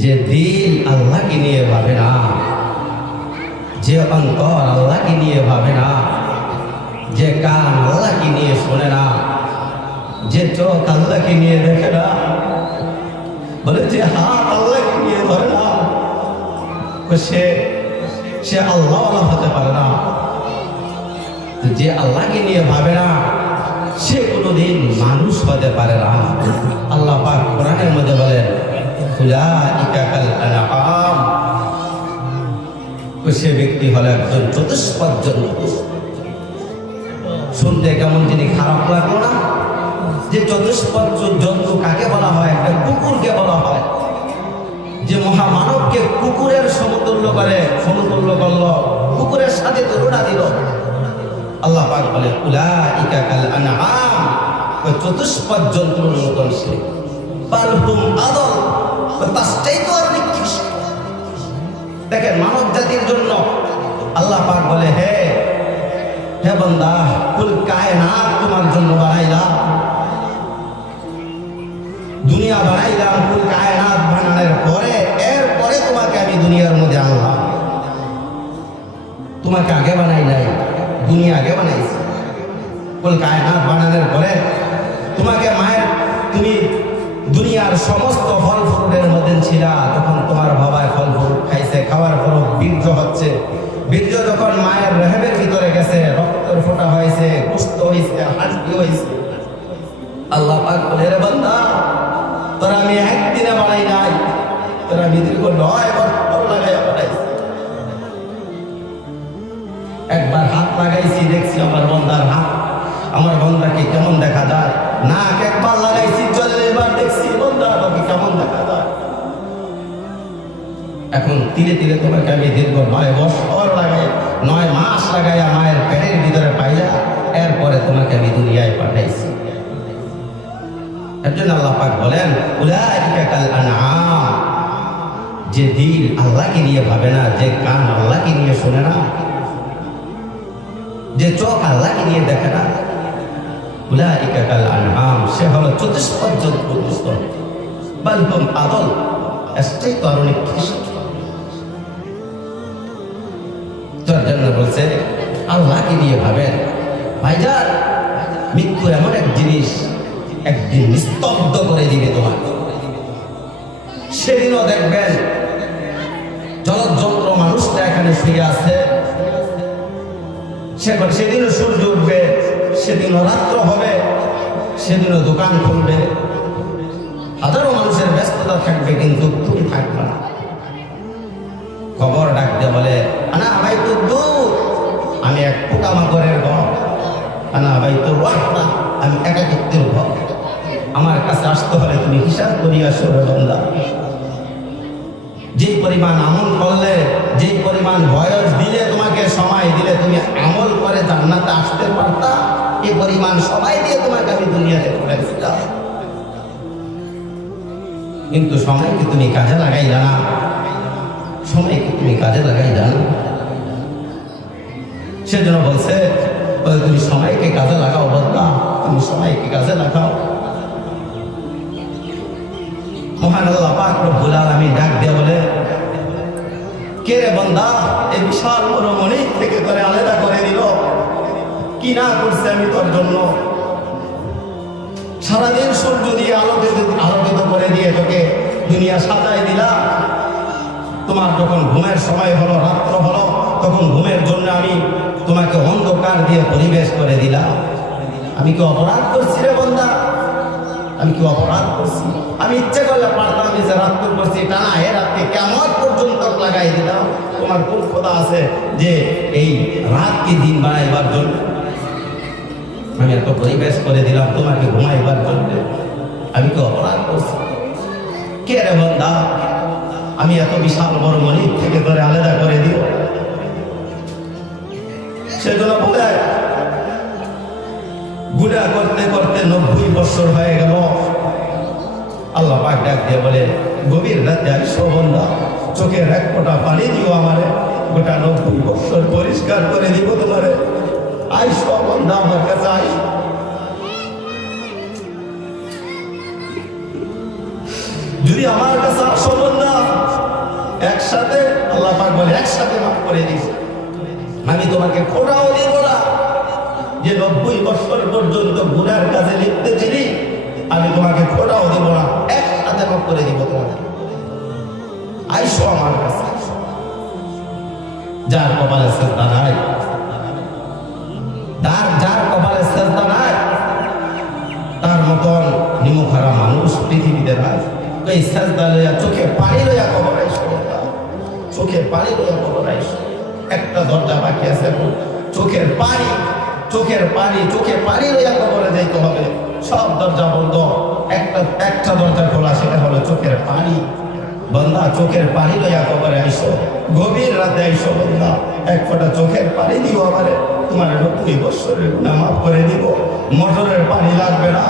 যে দিল আল্লাহকে নিয়ে ভাবে না, যে অন্তর আল্লাহকে নিয়ে ভাবে না, যে কান আল্লাহকে নিয়ে শোনে না, যে চোখ আল্লাহকে নিয়ে দেখে না, বলে যে হাত আল্লাহকে নিয়ে ধরে না, সে আল্লাহ হতে পারে না। যে আল্লাহকে নিয়ে ভাবে না সে কোনোদিন মানুষ হতে পারে না। আল্লাহ পাক কোরআনের মধ্যে বলেন উলাইকা কাল আনআম, সে ব্যক্তি হলো একজন চতুষ্পদ জন্তু। শুনতে কেমন যিনি খারাপ লাগলো না? যে চতুষ্পদ জন্তু কাকে বলা হয়? একটা কুকুরকে বলা হয়। যে মহামানবকে কুকুরের সমতুল্য করলো, কুকুরের সাথে তুলনা দিল। আল্লাহ পাক বলে উলাইকা কাল আনআম, চতুষ্পদ জন্তুর মতন সে, বাল হুম আদল, তার চাইতে আর নিকৃষ্ট। দেখেন মানব জাতির জন্য আল্লাহ পাক বলে হে বান্দা, কুল কায়নাত তোমার জন্য বানাইলাম, দুনিয়া বানাইলাম। কুল কায়নাত বানানোর এরপরে তোমাকে আমি দুনিয়ার মধ্যে আনলাম। তোমাকে আগে বানাই নাই, দুনিয়া আগে বানাইছি। কুল কায়নাত বানানোর পরে তোমাকে তুমি দুনিয়ার সমস্ত ফল ফ্রুটের মধ্যে ছিলা। তখন তোমার বাবায় ফল ফ্রুট খাইছে, খাওয়ার পর বীর্য হচ্ছে। বীর্য যখন মায়ের রেহেমের ভিতরে গেছে, রক্তের ফোঁটা হয়েছে, গোশত হয়েছে, হাড্ডি হয়েছে। আল্লাহ পাক বলে রে বান্দা, তোরা আমি একদিনে বানাই নাই, তোরা আমি দীর্ঘ 9 বছর লাগাইয়া বানাইছি। একবার হাত লাগাইছি, দেখছি আমার বন্দার হাত, আমার বন্দাকে কেমন দেখা যায়। নাক একবার লাগাইছি, 40 বার দেখছি বন্দাকে কেমন দেখা যায়। এখন তিলে তিলে তোমাকে আমি দীর্ঘ 9 বছর লাগাই, 9 মাস লাগাইয়া মায়ের পেটের ভিতরে পাইলা, এরপরে তোমাকে আমি দুনিয়ায় পাঠাইছি। এর জন্য আল্লাহ পাক বলেন উলাইকা কাল আনআম, যে দিল আল্লাহকে নিয়ে ভাবে না, যে কান আল্লাহকে নিয়ে শোনে না, যে চোখ আল্লাহকে নিয়ে দেখে না, উলাইকা কাল আনআম, সে হলো চতুষ্পদ জন্তুর মতো, বাল হুম আদল, এটাই তো আরো নিকৃষ্ট। তোর জন্য বলছে আল্লাহকে নিয়ে ভাবেন। ভাইজান, মৃত্যু এমন এক জিনিস, একদিন নিস্তব্ধ করে দিবে তোমাকে। সেদিনও দেখবেন জলযন্ত্র মানুষটা এখানে শুয়ে আছে, সেদিনও সূর্য উঠবে, সেদিনও রাত্র হবে, সেদিনও দোকান খুলবে, হাজারো মানুষের ব্যস্ততা থাকবে, কিন্তু তুমি থাকবে না। খবর ডাকতে বলে আনা ভাই তো দূর, আমি এক পোকামাকড়ের ঘর, আনা ভাই তো ওয়াহদা, আমি একাকিত্বের ঘর। আমার কাছে আসতে হলে তুমি হিসাব করিয়া আসো বান্দা। যেই পরিমাণ আমল করলে, যেই পরিমাণ বয়স দিলে, তোমাকে সময় দিলে তুমি আমল করে জান্নাতে আসতে পারতা, এই পরিমাণ সময় দিয়ে তোমাকে আমি দুনিয়াতে পড়েছিলাম। কিন্তু সময়কে তুমি কাজে লাগাইলা না, সময়কে তুমি কাজে লাগাইলা না। সেজন্য বলছে তুমি সময়কে কাজে লাগাও বান্দা, তুমি সময়কে কাজে লাগাও। মহান আল্লাহ পাক রব্বুল আলামিন ডাক দিয়ে বলে কে রে বান্দা, এই বিশাল মরুভূমি থেকে তোরে আলাদা করে দিল, কি না করছে আমি তোর জন্য? সারাদিন সূর্য দিয়ে আলোকিত করে দিয়ে তোকে দুনিয়া সাজায় দিলাম। তোমার যখন ঘুমের সময় হলো, রাত্র হলো, তখন ঘুমের জন্য আমি তোমাকে অন্ধকার দিয়ে পরিবেশ করে দিলাম। আমি কি অপরাধ করছি রে বান্দা? আমি কি অপরাধ করছি? আমি ইচ্ছে করলে পারতাম যে রাত্র করছি, টানা এ রাতকে কেমন পর্যন্ত লাগাই দিলাম। তোমার কোন কথা আছে যে এই রাতকে দিন বানাইবার জন্য আমি এত পরিবেশ করে দিলাম তোমাকে ঘুমাইবার জন্য? আমি কি অপরাধ করছি? কে রে বান্দা, আমি এত বিশাল বড় মনিক থেকে করে আলাদা করে দিও? সেজন্য বলে গুনাহ করতে করতে 90 বছর হয়ে গেল। আল্লাহ পাক ডাক দিয়ে বলে গভীর রাতে আইসো বান্দা, চোখের এক ফোঁটা পানি দিও আমারে, গোটা 90 বছর পরিষ্কার করে দিব তোমারে। আইসো বান্দা, আমার কাছে আইসো। যদি আমার কাছে আসো বান্দা, করে দিয়েছি। আমি তোমাকে খোঁটাও দিব না যে 90 বছর পর্যন্ত গুনার কাজে লিখতেছিলি, আমি তোমাকে খোঁটাও দিব না, একসাথে মাফ করে দিব তোমাকে। আইসো আমার কাছে। যার কপালে সেজদা নাই, যার কপালে সেজদা নাই, তার মতন নিমুখারা মানুষ পৃথিবীতে নাই। এই সেজদা লইয়া চোখে পানি লইয়া কবর আইসো, চোখে পানি লইয়া কবর আইসো। একটা দরজা বাকি আছে, চোখের পানি, চোখের পানি, চোখে পানি লইয়া কবরে যাইতে হবে। সব দরজা বন্ধ, একটা দরজা খোলা, সেটা হলো চোখের পানি। বন্ধা, চোখের পানি লইয়া কবরে আইসো, গভীর রাতে আইসো। বন্ধা, এক ফোঁটা চোখের পানি দিও আমারে, তোমার 90 বছরের গুনাহ মাফ করে দিব। মোটরের পানি লাগবে না,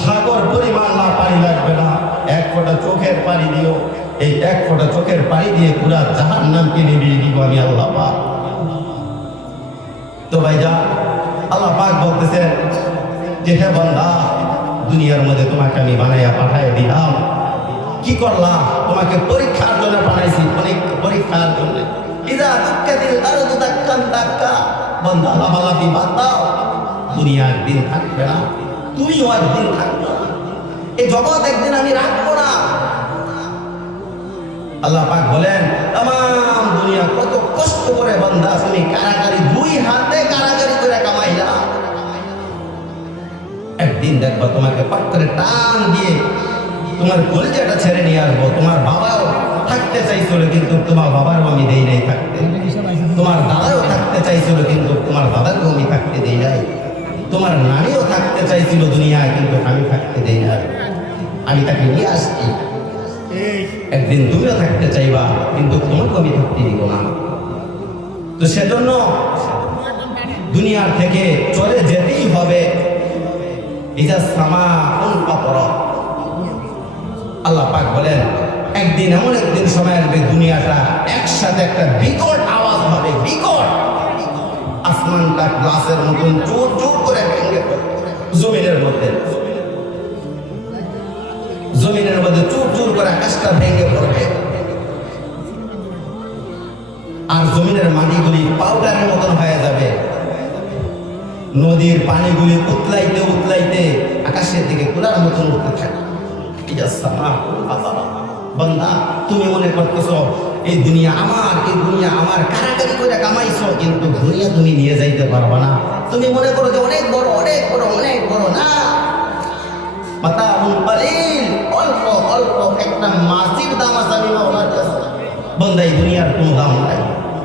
সাগর পরিমাণ না পানি লাগবে না, এক ফোঁটা চোখের পানি দিও। এই এক ফোঁটা চোখের পানি দিয়ে পুরা জাহান্নামকে নিভিয়ে দিব আমি আল্লাহ পাক। তো ভাইজা, আল্লাহ পাক বলতেছেন যে হে বান্দা, দুনিয়ার মধ্যে তোমাকে আমি বানাইয়া পাঠাই দিলাম, কি করলাম? তোমাকে পরীক্ষার জন্য বানাইছি, পরীক্ষার জন্য। ইদা দাক্কাতিল আরদু দাক্কান দাক্কা, বান্দা লাফালাফি বাদ দাও। দুনিয়া একদিন থাকবে না, তুমিও একদিন থাকবে না, এই জগৎ একদিন আমি রাখবো না। আল্লাহ পাক বলেন, তামাম দুনিয়া কত কষ্ট করে বান্দা তুমি কারাগারি, 2 হাতে কারাগারি করে কামাইলা, একদিন দেখবা তোমাকে পাক করে টান দিয়ে তোমার কলিজাটা ছেড়ে নিয়ে আসবো। তোমার বাবাও থাকতে চাইছিল, কিন্তু তোমার বাবারও আমি দেই নাই থাকতে। তোমার দাদাও থাকতে চাইছিল, কিন্তু তোমার দাদাকেও আমি থাকতে দেই নাই। তোমার নানিও থাকতে চাইছিল দুনিয়ায়, কিন্তু আমি থাকতে দেই না, আমি তাকে নিয়ে আসছি। একদিন তুমিও থাকতে চাইবা, কিন্তু তোমাকে আমি থাকতে দিব না। তো সেজন্য দুনিয়ার থেকে চলে যেতেই হবে। ইজা সামা উনফাতর, আল্লাহ পাক বলেন একদিন এমন একদিন সময় আসবে, দুনিয়াটা একসাথে একটা বিকট আওয়াজ হবে, বিকট। আসমানটা গ্লাসের মতন জোর জোর করে ভেঙে পড়বে জমিনের মধ্যে, জমিনের মধ্যে চুর চুর করে আকাশটা ভেঙে পড়বে। আর জমিনের মাটিগুলি পাউডারের মতন হয়ে যাবে। নদীর পানিগুলি উতলাইতে উতলাইতে আকাশের দিকে কুলার মতন উঠতে থাকে। বান্দা, তুমি মনে করতেছ এই দুনিয়া আমার, এই দুনিয়া আমার, কারাগারি করে কামাইছো, কিন্তু দুনিয়া তুমি নিয়ে যাইতে পারবা না। তুমি মনে করো যে অনেক বড়, অনেক বড়, অনেক বড়। না, মাতাউন কালিল, অল্প অল্প একটা মাসির দাম আছে আমি আল্লাহর কাছে। বান্দা, এই দুনিয়ার কোনো দাম নাই,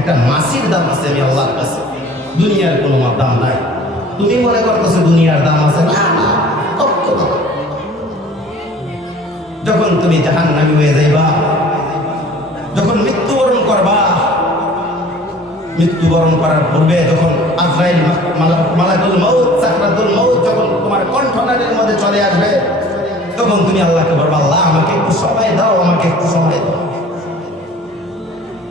একটা মাসির দাম আছে আমি আল্লাহর কাছে। দুনিয়ার কোনো দাম নাই। তুমি মনে করতেছো দুনিয়ার দাম আছে, না না, কখনো। যখন তুমি জাহান্নামী হয়ে যাইবা, যখন মৃত্যুবরণ করবা, মৃত্যুবরণ করার পূর্বে যখন আজরাইল মালাকুল মউত, সাকরাতুল মউত যখন তোমার কণ্ঠনালীর মধ্যে চলে আসবে, তখন তুমি আল্লাহকে বলবা, আল্লাহ আমাকে একটু সময় দাও, আমাকে একটু সময় দাও।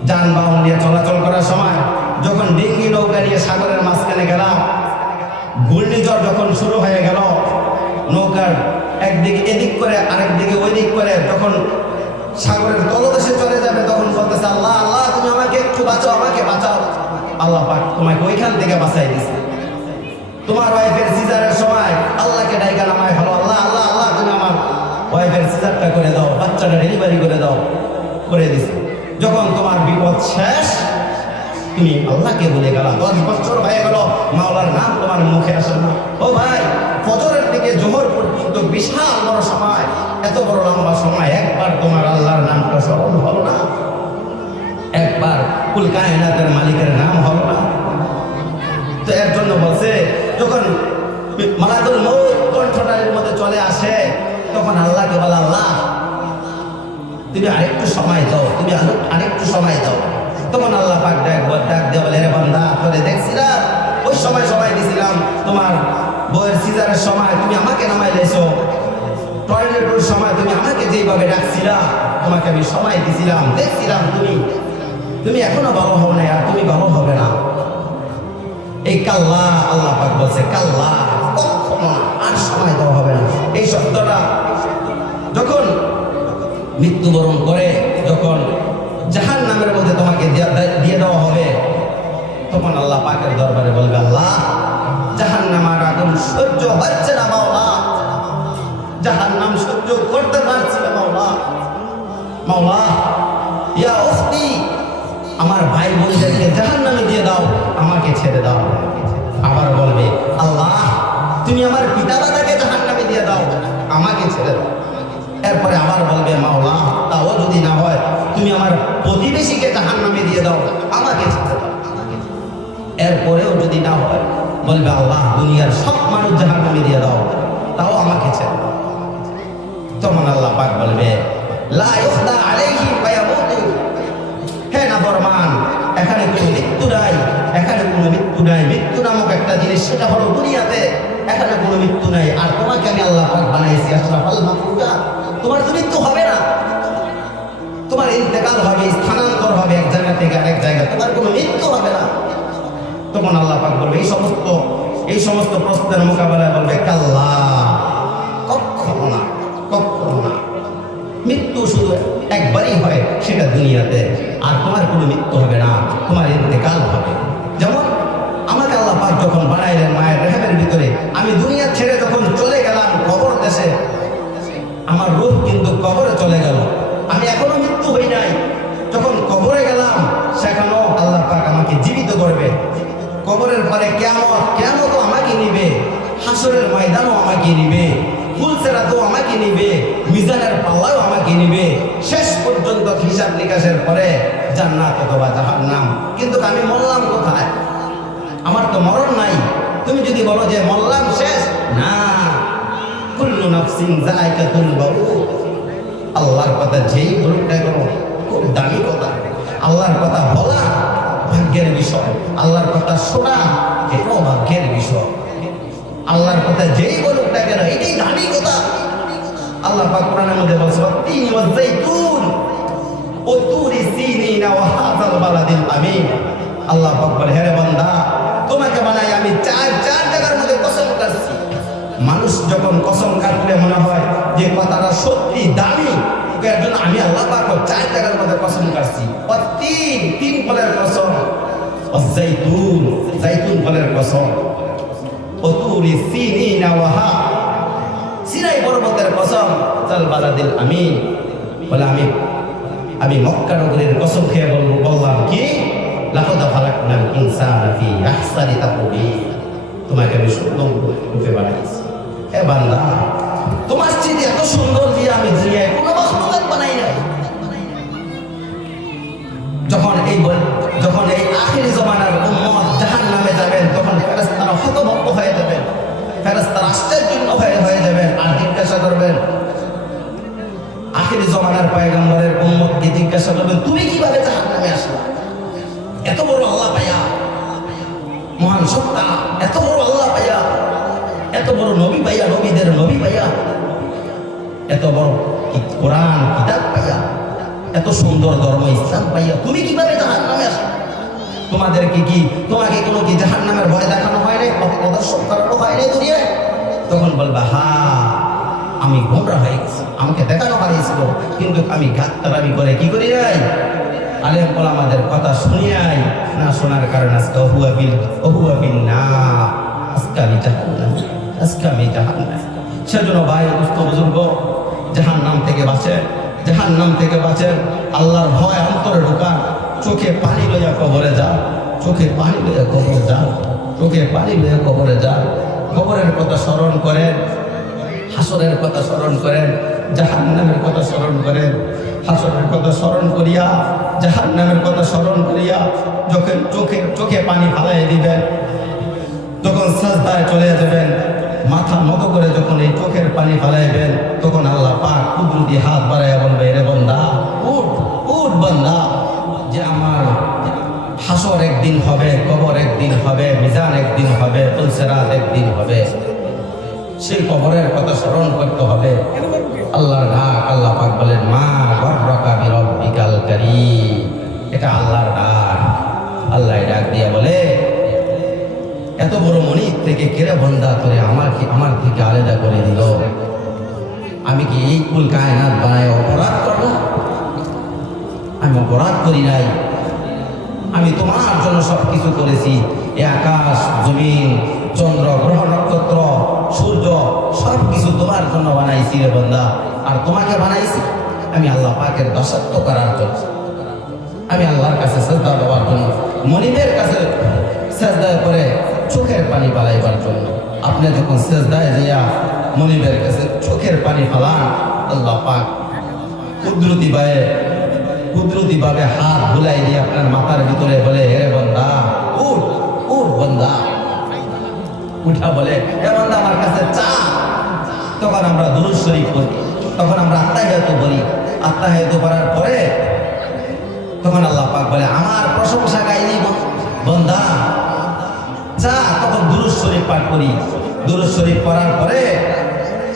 যানবাহন নিয়ে চলাচল করার সময় যখন ডিঙ্গি নৌকা নিয়ে সাগরের মাঝখানে গেলাম, ঘূর্ণিঝড় যখন শুরু হয়ে গেল, নৌকার একদিকে এদিক করে আরেক দিকে ওই দিক করে যখন সাগরের তলদেশে চলে যাবে, তখন বলতেছে, আল্লাহ আল্লাহ তুমি আমাকে একটু বাঁচাও, আমাকে বাঁচাও। আল্লাহ পাক তোমাকে ওইখান থেকে বাঁচাই দিছে। তোমার ওয়াইফের সিজারের সময় আল্লাহকে ডাইকা নামায় ভালো, আল্লাহ আল্লাহ আল্লাহ তুমি আমার ওয়াইফের সিজারটা করে দাও, বাচ্চাটা ডেলিভারি করে দাও, করে দিছে। যখন তোমার বিপদ শেষ, তুমি আল্লাহকে বলে গেলা, 10 বছর হয়ে গেল মাওলার নাম তোমার মুখে আসে না। ও ভাই, ফজরের থেকে জোহর পর্যন্ত বিশাল বড় সময়, এত বড় লম্বা সময়, একবার তোমার আল্লাহর নামটা স্মরণ হলো না? একবার কুল কায়নাতের মালিকের নাম হলো না? তো এর জন্য বলছে, যখন মালাকুল মউত কণ্ঠনালীর মধ্যে চলে আসে, তখন আল্লাহকে বলা, আল্লাহ তুমি আরেকটু সময় দাও, তুমি আরেকটু সময় দাও। তখন আল্লাহ পাক ডাক দিয়ে বলে, রে বান্দা, তোরে দেখছিলাম ওই সময় দিছিলাম, তোমার বউয়ের সিজারের সময় তুমি আমাকে নামাই লেছো, টয়লেটের সময় তুমি আমাকে যেইভাবে ডাকছিলা, তোমাকে আমি সময় দিছিলাম, দেখছিলাম তুমি এখনো ভালো হও না, আর তুমি ভালো হবে না। এই কাল্লা, আল্লাহ পাক বলছে, কাল্লা, কখনো আর সময় দেওয়া হবে না। এই শব্দটা যখন মৃত্যুবরণ করে, যখন জাহান্নামের মধ্যে তোমাকে দিয়ে দেওয়া হবে, মাওলা ইয়া উখতি, আমার ভাই বোনদেরকে জাহান্নামে দিয়ে দাও, আমাকে ছেড়ে দাও। আবার বলবে আল্লাহ তুমি আমার পিতা মাতাকে জাহান্নামে দিয়ে দাও, আমাকে ছেড়ে দাও। এরপরে আবার বলবে মাওলা তাও যদি না হয় তুমি আমার প্রতিবেশীকে জাহান্নামে দিয়ে দাও, আমাকে ছেড়ে দাও। এরপরেও যদি না হয় বলবে আল্লাহ দুনিয়ার সব মানুষ জাহান্নামে দিয়ে দাও, তাও আমাকে ছেড়ে দাও। তখন আল্লাহ পাক বলবে লা ইউখদা আলাইহি ফায়ামুতু, হে নাফরমান এখানে কোনো মৃত্যু নাই, এখানে কোনো মৃত্যু নাই। মৃত্যু নামক একটা জিনিস সেটা হলো দুনিয়াতে, এখানে কোনো মৃত্যু নাই। আর তোমাকে আমি আল্লাহ পাক বানাইছি আশরাফাল মাখলুকাত, তোমার তো মৃত্যু হবে না, তোমার ইন্তেকাল হবে, স্থানান্তর হবে এক জায়গা থেকে আরেক জায়গা, তোমার কোনো মৃত্যু হবে না। তখন আল্লাহ পাক বলবে এই সমস্ত প্রশ্নের মোকাবেলায় বলবে কাল্লা, কখনো না, কখনো না। মৃত্যু শুধু একবারই হয়, সেটা দুনিয়াতে, আর তোমার কোনো মৃত্যু হবে না, তোমার ইন্তেকাল হবে। যেমন আমাকে আল্লাহ পাক যখন বানাইলেন মায়ের রেহেমের ভিতরে, আমি দুনিয়া ছেড়ে যখন চলে গেলাম কবর দেশে, আমার রূহ কিন্তু কবরে চলে গেল, আমি এখনো মৃত্যু হই নাই। যখন কবরে গেলাম সেখানেও আল্লাহ পাক আমাকে জীবিত করবে। কবরের পরে কিয়ামতও আমাকে নিবে, হাসরের ময়দানও আমাকে নিবে, ফুলসেরাতও আমাকে নিবে, মিজানের পাল্লাও আমাকে নিবে। শেষ পর্যন্ত হিসাব নিকাশের পরে জান্নাত অথবা জাহান্নাম। কিন্তু আমি মরলাম কোথায়? আমার তো মরণ নাই। তুমি যদি বলো যে মরলাম শেষ, না, কুল্লু নাফসিন যায়কাতুল মাউত। আল্লাহর কথা যেই বলুক না কেন, খুব দামি কথা। আল্লাহর কথা বলা ভাগ্যের বিষয়, আল্লাহর কথা শোনা এটাও ভাগ্যের বিষয়। আল্লাহর কথা যেই বলুক না কেন, এটাই দামি কথা। আল্লাহ পাক কোরআনের মধ্যে বলছে তিন ওয়া যাইতুন ও তুরি সিনিনা ওয়া হাযাল বালাদিল আমিন। আল্লাহ পাক বলে হে বান্দা তোমাকে বানাই আমি চার জায়গার মধ্যে কসম কাটছি। মানুষ যখন কসম কাটলে মনে হয় যে কথাটা সত্যি দামি, এর জন্য আমি আল্লাহ পাক চার জায়গার মধ্যে কসম কাটছি। ও তিন ফলের কসম, ও জাইতুন ফলের কসম, ও তুরি সিনিনা ওয়া সিনাই পর্বতের কসম, জাল বালাদিল আমিন। বলে আমি মক্কা নগরীর কসম খেয়ে বললাম কি লাকাদ খালাকনাল ইনসানা ফি আহসানি তাকওয়িম, তোমাকে আমি সুন্দর রূপে বানাইছি। হে বান্দা তোমার চেয়ে এত সুন্দর দিয়ে আমি দুনিয়ায় কোনো মাখলুকাত বানাই নাই। যখন এই আখির জমানার উম্মত জাহান্নামে যাবেন, তখন ফেরেশতারা হতভম্ব হয়ে যাবেন, ফেরেশতারা আশ্চর্যান্বিত হয়ে যাবেন, আর জিজ্ঞাসা করবেন, আখির জমানার পয়গম্বরের উম্মতকে জিজ্ঞাসা করবেন তুমি কিভাবে জাহান্নামে আসলা? এত বড় আল্লাহ পাইয়া, মহান সত্তা, এত বড় আল্লাহ পাইয়া, এত বড় নবী পাইয়া, নবীদের নবী পাইয়া, এত বড় কোরআন কিতাব পাইয়া, এত সুন্দর ধর্ম ইসলাম পাইয়া তুমি কিভাবে জাহান্নামে আসলা? তোমাকে কোনো কি জাহান্নামের ভয় দেখানো হয় নাই, প্রদর্শন করানো হয় নাই দুনিয়ায়? তখন বলবা আমি গোমরা হয়ে গেছি, আমাকে দেখানো হয়েছিল, কিন্তু আমি গাত্তারামি করে কি করি নাই, আলেম ওলামাদের কথা শুনি নাই। না শোনার কারণে আজকে অহুয়াবিল না, আজকে আমি জাহান্নাম। সেজন্য ভাই দুস্থ বুজুর্গ, জাহান্নাম থেকে বাঁচেন, আল্লাহর ভয় অন্তরে ঢোকান। চোখে পানি লইয়া কবরে যান, কবরের কথা স্মরণ করেন, হাসরের কথা স্মরণ করেন, জাহান্নামের কথা স্মরণ করেন। হাসরের কথা স্মরণ করিয়া, জাহান্নামের কথা স্মরণ করিয়া যখন চোখে পানি ফালাই দিবেন, যখন সাজদায় চলে যাবেন, মাথা নত করে যখন এই চোখের পানি ফালাইবেন, তখন আল্লাহ পাক কুদরতি হাত বাড়াইয়া বলবে রে বান্দা উঠ বান্দা, যে আমার হাসর একদিন হবে, কবর একদিন হবে, মিজান একদিন হবে, ফুলসেরাত একদিন হবে। সেই কবরের কথা স্মরণ করতে হবে। আল্লাহর ডাক, আল্লাহ পাক বলেন মা গর্রকা বিরব্বিকাল কারীম, এটা আল্লাহর ডাক। আল্লাহ ডাক দিয়া বলে এত বড় মনির থেকে কেড়ে বন্ধা করে আমার থেকে আলাদা করে দিল। আমি কি এই কুল কায়নাত বানায় অপরাধ করলাম? আমি অপরাধ করি নাই, আমি তোমার জন্য সব কিছু করেছি। এই আকাশ, জমিন, চন্দ্র, গ্রহ, নক্ষত্র, সূর্য সব কিছু তোমার জন্য বানাইছি রে বান্দা। আর তোমাকে বানাইছি আমি আল্লাহ পাকের দাসত্ব করার জন্য, আমি আল্লাহর কাছে সেজদা দেওয়ার জন্য, মনিবের কাছে সেজদা করে চোখের পানি পালাইবার জন্য। আপনি যখন সেজদায় যাইয়া মনিবের কাছে চোখের পানি ফালান, আল্লাহ পাক কুদরতিভাবে হাত বুলাই দিয়ে আপনার মাথার ভিতরে বলে, হে বান্দা উঠ উঠ বান্দা, উঠা বলে হে বান্দা আমার কাছে চা। তখন আমরা দুরূদ শরীফ পড়ি, তখন আমরা আত্তাহিয়াত বলি, আত্তাহিয়াত করার পরে তখন আল্লাহ পাক বলে আমার প্রশংসা গাইলি বান্দা চা। তখন দুরূদ শরীফ পাঠ করি, দুরূদ শরীফ পড়ার পরে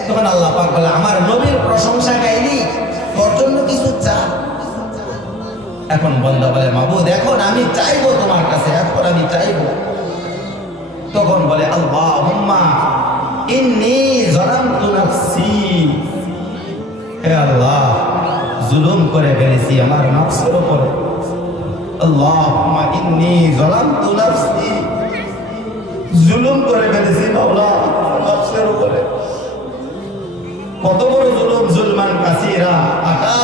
তখন আল্লাহ পাক বলে আমার নবীর প্রশংসা গাইলি, তোর জন্য কিছু চা। এখন বান্দা বলে মাবুদ এখন আমি চাইবো তোমার কাছে, এখন আমি চাইবো। তখন বলে আল্লাহুম্মা ইন্নী যালামতু নাফসি, হে আল্লাহ জুলুম করে ফেলেছি আমার নফসের উপরে। আল্লাহুম্মা ইন্নী যালামতু নাফসি, জুলুম করে ফেলেছি মাওলা নফসের উপরে। কত বড় জুলুম, জুলমান কাসীরা, আকাশ